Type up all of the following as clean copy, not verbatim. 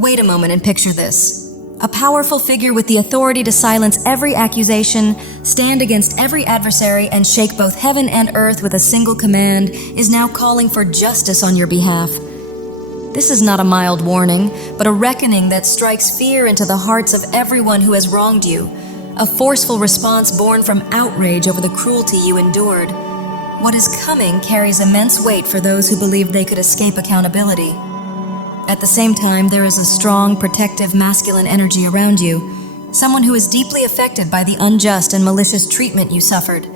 Wait a moment and picture this. A powerful figure with the authority to silence every accusation, stand against every adversary, and shake both heaven and earth with a single command is now calling for justice on your behalf. This is not a mild warning, but a reckoning that strikes fear into the hearts of everyone who has wronged you, a forceful response born from outrage over the cruelty you endured. What is coming carries immense weight for those who believed they could escape accountability. At the same time, there is a strong, protective, masculine energy around you, someone who is deeply affected by the unjust and malicious treatment you suffered.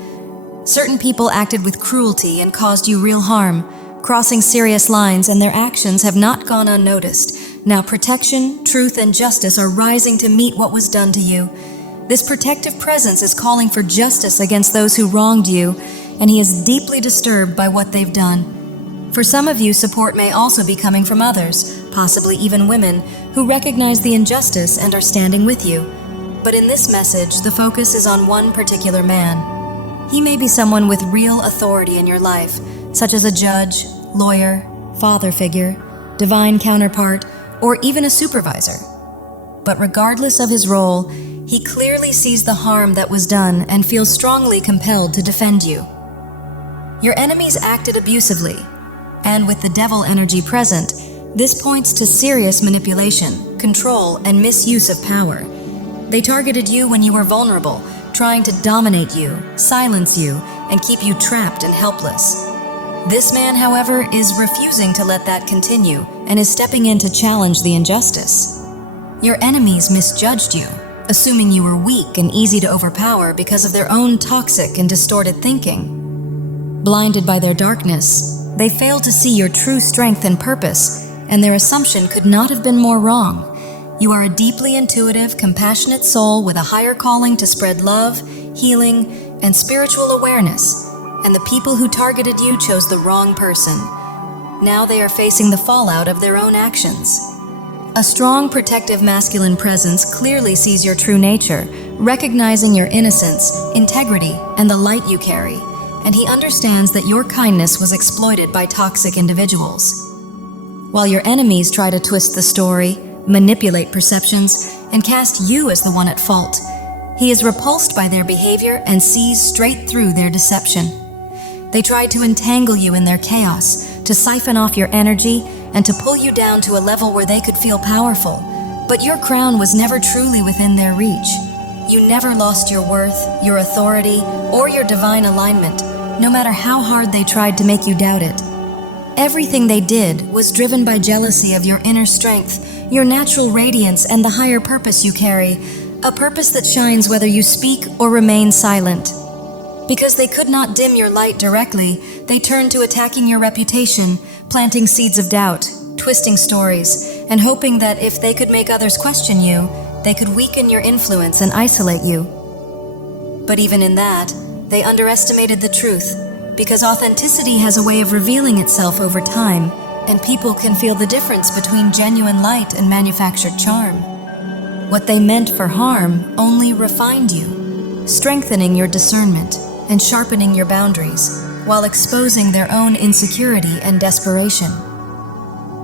Certain people acted with cruelty and caused you real harm, crossing serious lines, and their actions have not gone unnoticed. Now protection, truth, and justice are rising to meet what was done to you. This protective presence is calling for justice against those who wronged you, and he is deeply disturbed by what they've done. For some of you, support may also be coming from others, possibly even women, who recognize the injustice and are standing with you. But in this message, the focus is on one particular man. He may be someone with real authority in your life, such as a judge, lawyer, father figure, divine counterpart, or even a supervisor. But regardless of his role, he clearly sees the harm that was done and feels strongly compelled to defend you. Your enemies acted abusively, and with the devil energy present, this points to serious manipulation, control, and misuse of power. They targeted you when you were vulnerable, trying to dominate you, silence you, and keep you trapped and helpless. This man, however, is refusing to let that continue and is stepping in to challenge the injustice. Your enemies misjudged you, assuming you were weak and easy to overpower because of their own toxic and distorted thinking. Blinded by their darkness, they failed to see your true strength and purpose, and their assumption could not have been more wrong. You are a deeply intuitive, compassionate soul with a higher calling to spread love, healing, and spiritual awareness, and the people who targeted you chose the wrong person. Now they are facing the fallout of their own actions. A strong, protective masculine presence clearly sees your true nature, recognizing your innocence, integrity, and the light you carry. And he understands that your kindness was exploited by toxic individuals. While your enemies try to twist the story, manipulate perceptions, and cast you as the one at fault, he is repulsed by their behavior and sees straight through their deception. They tried to entangle you in their chaos, to siphon off your energy, and to pull you down to a level where they could feel powerful. But your crown was never truly within their reach. You never lost your worth, your authority, or your divine alignment, no matter how hard they tried to make you doubt it. Everything they did was driven by jealousy of your inner strength, your natural radiance, and the higher purpose you carry, a purpose that shines whether you speak or remain silent. Because they could not dim your light directly, they turned to attacking your reputation, planting seeds of doubt, twisting stories, and hoping that if they could make others question you, they could weaken your influence and isolate you. But even in that, they underestimated the truth, because authenticity has a way of revealing itself over time, and people can feel the difference between genuine light and manufactured charm. What they meant for harm only refined you, strengthening your discernment and sharpening your boundaries, while exposing their own insecurity and desperation.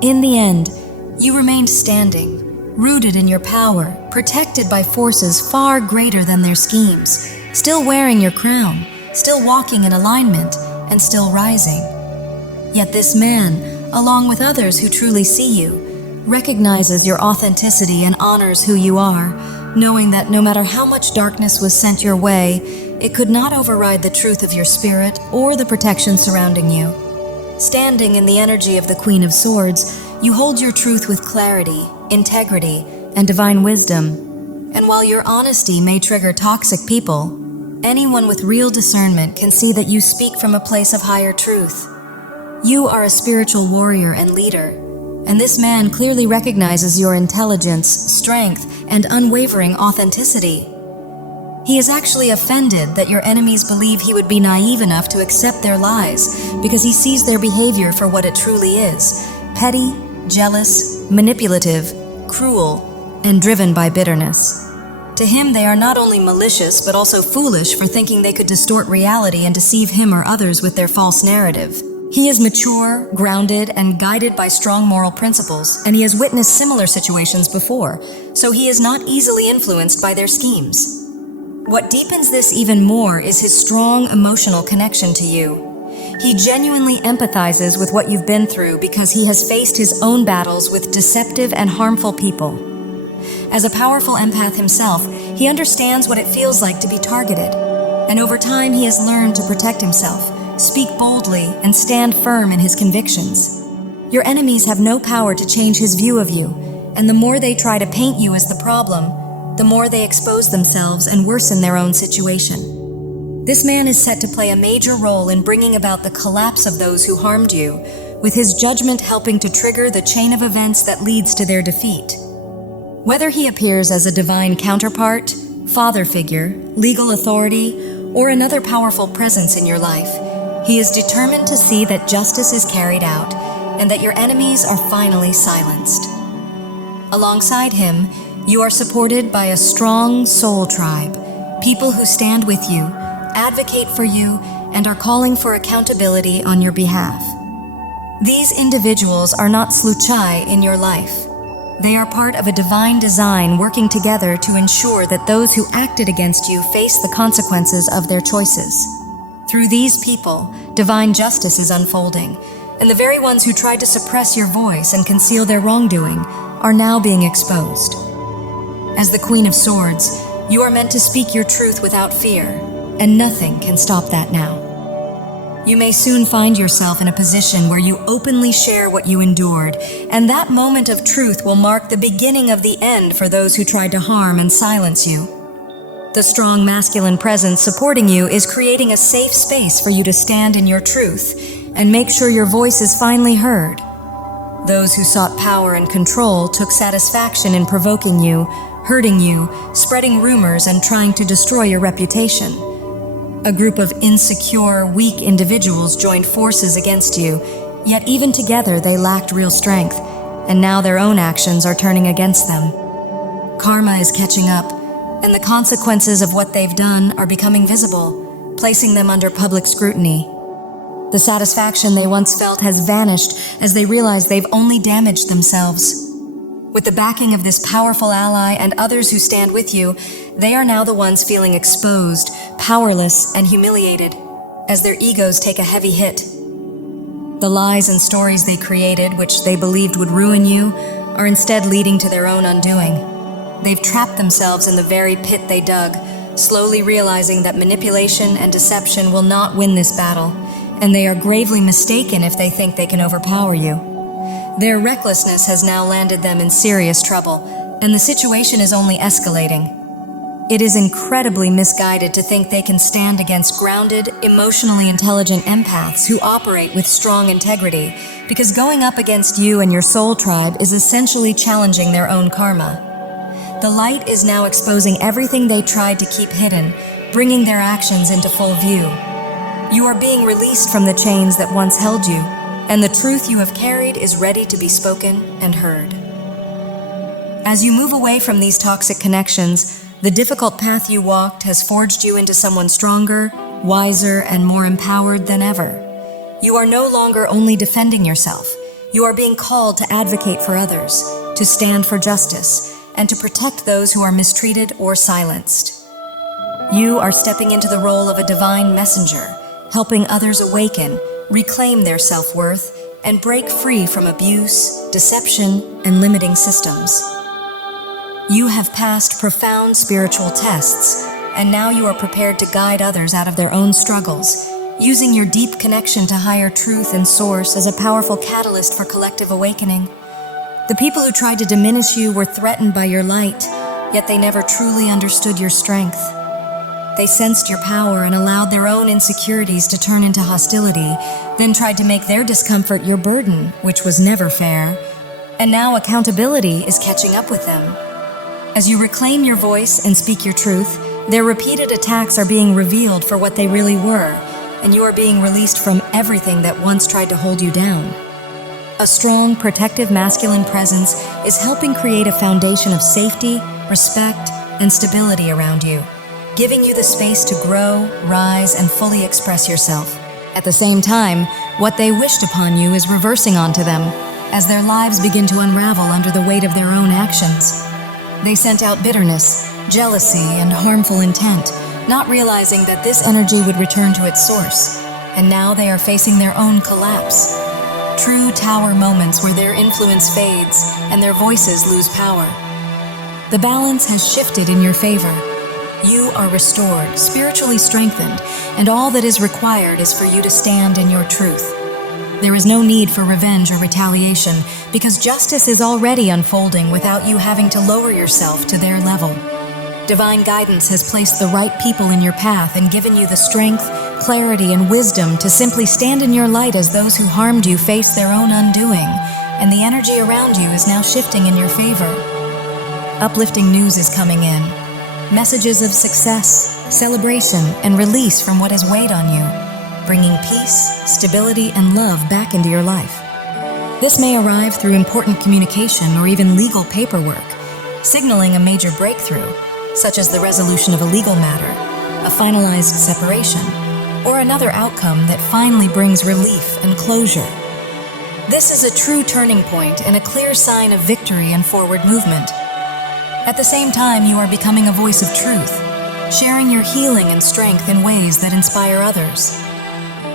In the end, you remained standing, rooted in your power, protected by forces far greater than their schemes, still wearing your crown, still walking in alignment, and still rising. Yet this man, along with others who truly see you, recognizes your authenticity and honors who you are, knowing that no matter how much darkness was sent your way, it could not override the truth of your spirit or the protection surrounding you. Standing in the energy of the Queen of Swords, you hold your truth with clarity, integrity, and divine wisdom. And while your honesty may trigger toxic people, anyone with real discernment can see that you speak from a place of higher truth. You are a spiritual warrior and leader, and this man clearly recognizes your intelligence, strength, and unwavering authenticity. He is actually offended that your enemies believe he would be naive enough to accept their lies because he sees their behavior for what it truly is: petty, jealous, manipulative, cruel, and driven by bitterness. To him, they are not only malicious but also foolish for thinking they could distort reality and deceive him or others with their false narrative. He is mature, grounded, and guided by strong moral principles, and he has witnessed similar situations before, so he is not easily influenced by their schemes. What deepens this even more is his strong emotional connection to you. He genuinely empathizes with what you've been through because he has faced his own battles with deceptive and harmful people. As a powerful empath himself, he understands what it feels like to be targeted, and over time he has learned to protect himself, speak boldly, and stand firm in his convictions. Your enemies have no power to change his view of you, and the more they try to paint you as the problem, the more they expose themselves and worsen their own situation. This man is set to play a major role in bringing about the collapse of those who harmed you, with his judgment helping to trigger the chain of events that leads to their defeat. Whether he appears as a divine counterpart, father figure, legal authority, or another powerful presence in your life, he is determined to see that justice is carried out and that your enemies are finally silenced. Alongside him, you are supported by a strong soul tribe, people who stand with you, advocate for you, and are calling for accountability on your behalf. These individuals are not sluchai in your life. They are part of a divine design working together to ensure that those who acted against you face the consequences of their choices. Through these people, divine justice is unfolding, and the very ones who tried to suppress your voice and conceal their wrongdoing are now being exposed. As the Queen of Swords, you are meant to speak your truth without fear, and nothing can stop that now. You may soon find yourself in a position where you openly share what you endured, and that moment of truth will mark the beginning of the end for those who tried to harm and silence you. The strong masculine presence supporting you is creating a safe space for you to stand in your truth and make sure your voice is finally heard. Those who sought power and control took satisfaction in provoking you, hurting you, spreading rumors, and trying to destroy your reputation. A group of insecure, weak individuals joined forces against you, yet even together they lacked real strength, and now their own actions are turning against them. Karma is catching up, and the consequences of what they've done are becoming visible, placing them under public scrutiny. The satisfaction they once felt has vanished as they realize they've only damaged themselves. With the backing of this powerful ally and others who stand with you, they are now the ones feeling exposed, powerless, and humiliated as their egos take a heavy hit. The lies and stories they created, which they believed would ruin you, are instead leading to their own undoing. They've trapped themselves in the very pit they dug, slowly realizing that manipulation and deception will not win this battle, and they are gravely mistaken if they think they can overpower you. Their recklessness has now landed them in serious trouble, and the situation is only escalating. It is incredibly misguided to think they can stand against grounded, emotionally intelligent empaths who operate with strong integrity, because going up against you and your soul tribe is essentially challenging their own karma. The light is now exposing everything they tried to keep hidden, bringing their actions into full view. You are being released from the chains that once held you, and the truth you have carried is ready to be spoken and heard. As you move away from these toxic connections, the difficult path you walked has forged you into someone stronger, wiser, and more empowered than ever. You are no longer only defending yourself. You are being called to advocate for others, to stand for justice, and to protect those who are mistreated or silenced. You are stepping into the role of a divine messenger, helping others awaken, reclaim their self-worth, and break free from abuse, deception, and limiting systems. You have passed profound spiritual tests, and now you are prepared to guide others out of their own struggles, using your deep connection to higher truth and source as a powerful catalyst for collective awakening. The people who tried to diminish you were threatened by your light, yet they never truly understood your strength. They sensed your power and allowed their own insecurities to turn into hostility, then tried to make their discomfort your burden, which was never fair. And now accountability is catching up with them. As you reclaim your voice and speak your truth, their repeated attacks are being revealed for what they really were, and you are being released from everything that once tried to hold you down. A strong, protective masculine presence is helping create a foundation of safety, respect, and stability around you, giving you the space to grow, rise, and fully express yourself. At the same time, what they wished upon you is reversing onto them, as their lives begin to unravel under the weight of their own actions. They sent out bitterness, jealousy, and harmful intent, not realizing that this energy would return to its source, and now they are facing their own collapse. True tower moments where their influence fades and their voices lose power. The balance has shifted in your favor. You are restored, spiritually strengthened, and all that is required is for you to stand in your truth. There is no need for revenge or retaliation, because justice is already unfolding without you having to lower yourself to their level. Divine guidance has placed the right people in your path and given you the strength, clarity, and wisdom to simply stand in your light as those who harmed you face their own undoing, and the energy around you is now shifting in your favor. Uplifting news is coming in. Messages of success, celebration, and release from what has weighed on you, bringing peace, stability, and love back into your life. This may arrive through important communication or even legal paperwork, signaling a major breakthrough, such as the resolution of a legal matter, a finalized separation, or another outcome that finally brings relief and closure. This is a true turning point and a clear sign of victory and forward movement. At the same time, you are becoming a voice of truth, sharing your healing and strength in ways that inspire others.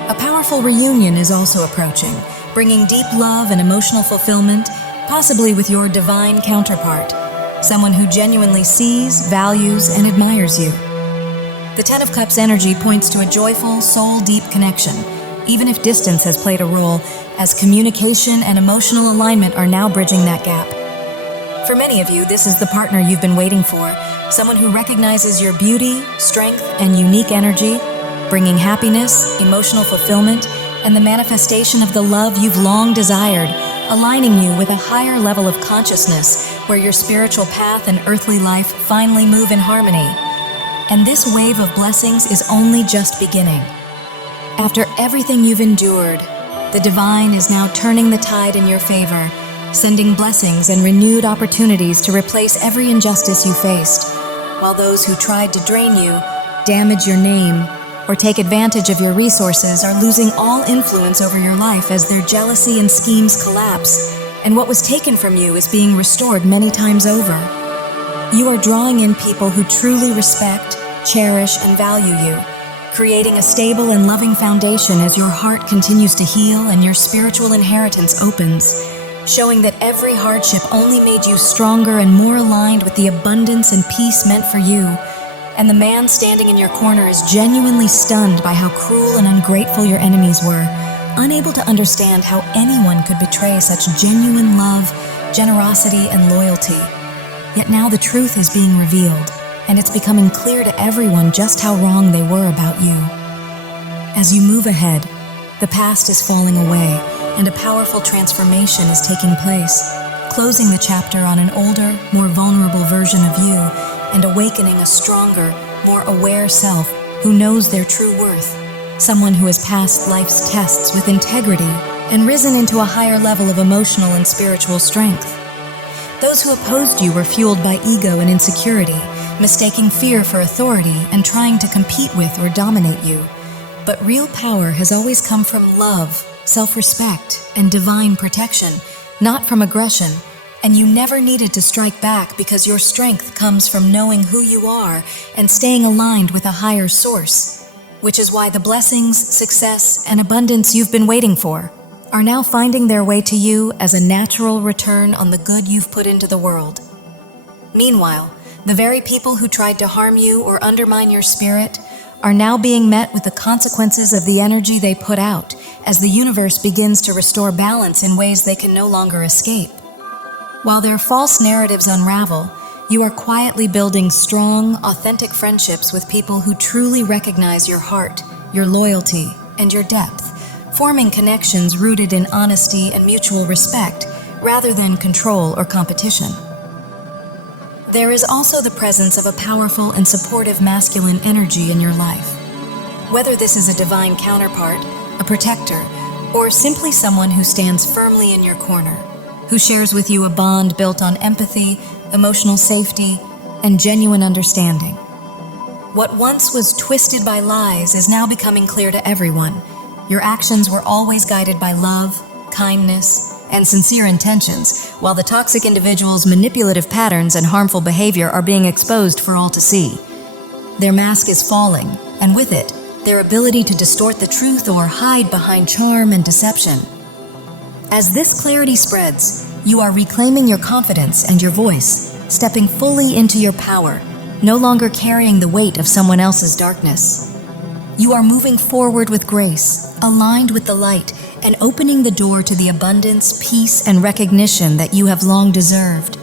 A powerful reunion is also approaching, bringing deep love and emotional fulfillment, possibly with your divine counterpart, someone who genuinely sees, values, and admires you. The Ten of Cups energy points to a joyful, soul-deep connection, even if distance has played a role, as communication and emotional alignment are now bridging that gap. For many of you, this is the partner you've been waiting for, someone who recognizes your beauty, strength, and unique energy, bringing happiness, emotional fulfillment, and the manifestation of the love you've long desired, aligning you with a higher level of consciousness where your spiritual path and earthly life finally move in harmony. And this wave of blessings is only just beginning. After everything you've endured, the divine is now turning the tide in your favor, sending blessings and renewed opportunities to replace every injustice you faced, while those who tried to drain you, damage your name, or take advantage of your resources are losing all influence over your life as their jealousy and schemes collapse, and what was taken from you is being restored many times over. You are drawing in people who truly respect, cherish, and value you, creating a stable and loving foundation as your heart continues to heal and your spiritual inheritance opens, showing that every hardship only made you stronger and more aligned with the abundance and peace meant for you. And the man standing in your corner is genuinely stunned by how cruel and ungrateful your enemies were, unable to understand how anyone could betray such genuine love, generosity, and loyalty. Yet now the truth is being revealed, and it's becoming clear to everyone just how wrong they were about you. As you move ahead, the past is falling away, and a powerful transformation is taking place, closing the chapter on an older, more vulnerable version of you, and awakening a stronger, more aware self who knows their true worth, someone who has passed life's tests with integrity and risen into a higher level of emotional and spiritual strength. Those who opposed you were fueled by ego and insecurity, mistaking fear for authority and trying to compete with or dominate you. But real power has always come from love, self-respect, and divine protection, not from aggression, and you never needed to strike back because your strength comes from knowing who you are and staying aligned with a higher source, which is why the blessings, success, and abundance you've been waiting for are now finding their way to you as a natural return on the good you've put into the world. Meanwhile, the very people who tried to harm you or undermine your spirit are now being met with the consequences of the energy they put out as the universe begins to restore balance in ways they can no longer escape. While their false narratives unravel, you are quietly building strong, authentic friendships with people who truly recognize your heart, your loyalty, and your depth, forming connections rooted in honesty and mutual respect rather than control or competition. There is also the presence of a powerful and supportive masculine energy in your life. Whether this is a divine counterpart, a protector, or simply someone who stands firmly in your corner, who shares with you a bond built on empathy, emotional safety, and genuine understanding. What once was twisted by lies is now becoming clear to everyone, Your actions were always guided by love, kindness, and sincere intentions, while the toxic individual's manipulative patterns and harmful behavior are being exposed for all to see. Their mask is falling, and with it, their ability to distort the truth or hide behind charm and deception. As this clarity spreads, you are reclaiming your confidence and your voice, stepping fully into your power, no longer carrying the weight of someone else's darkness. You are moving forward with grace, aligned with the light, and opening the door to the abundance, peace, and recognition that you have long deserved.